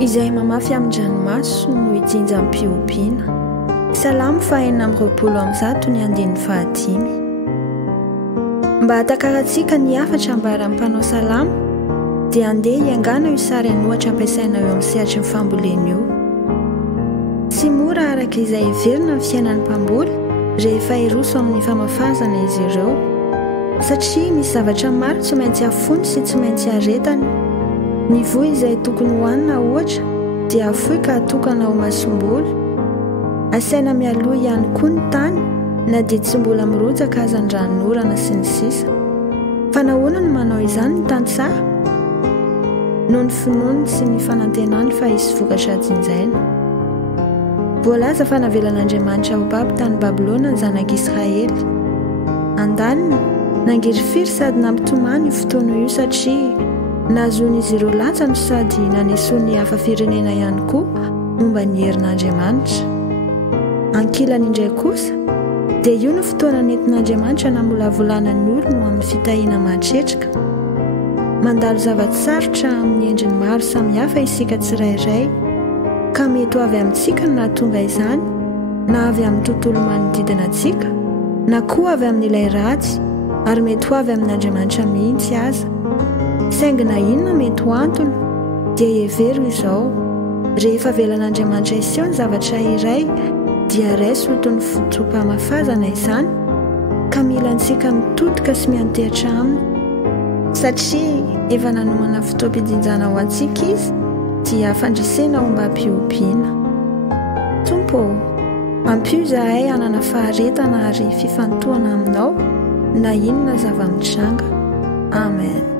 izay mamafy amin-dranomaso no ijinja am-piompiana. Salamo 4:7 mba hatakarantsika ny afatra ambara mpanao salamo dia andeha hiangana io sary anohatra ampiasaina eo amin'ny sehatra ny fambolena io. Tsy mora araka izay heverina ny fiainan'ny mpamboly rehefa hiroso amin'ny famafazana izy ireo, satria misy zavatra maro tsy maintsy afony sy tsy maintsy aretany. Ny voa izay tokony hohanina ohatra dia afoy ka atokana ho masomboly. Asaina mialoha ihany koa ny tany na dia tsy mbola mirotsaka aza ny ranorana sy ny sisa. Fa nahoana no manao izany ny tantsaha? Noho ny finoany sy ny fanantenany fa hisy vokatra jinjaina. Voalaza fa navelan'Andriamanitra ho baby tany Babilôna ny zanak'Israely. Andaniny nangiry-firy sady nampitomany io fotoana io satria nahazoan'izy ireo latsany sady nanesoany hafa firenena ihany koa momba ny herin'Andriamanitra. Ankilany indray kosa dia io no fotoana nentin'Andriamanitra namolavolana ny olona amin'ny fitahiana mahatretrika. Mandalo zavatsarotra amin'ny endriny maro samihafa isika tsirairay, ka mety ho avy amintsika no nahatonga izany, na avy amin'ny tontolo manodidina antsika, na koa avy amin'ilay ratsy, ary mety ho avy amin'Andriamanitra mihitsy aza. Saingy na inona mety ho antony dia hevero izao, rehefa velan'Andriamanitra iseho ny zavatra iray dia raisy ho toy ny fotoam-pamafazana izany, ka mila antsika mitodika sy miantehatra aminy, satria efa nanomana fotoam-pijinjana ho antsika izy dia fandresena ho mba hampiompiana. Tompo, ampio izahay hanana faharetana ary fifantohana aminao na inona zava-mitranga. Amen.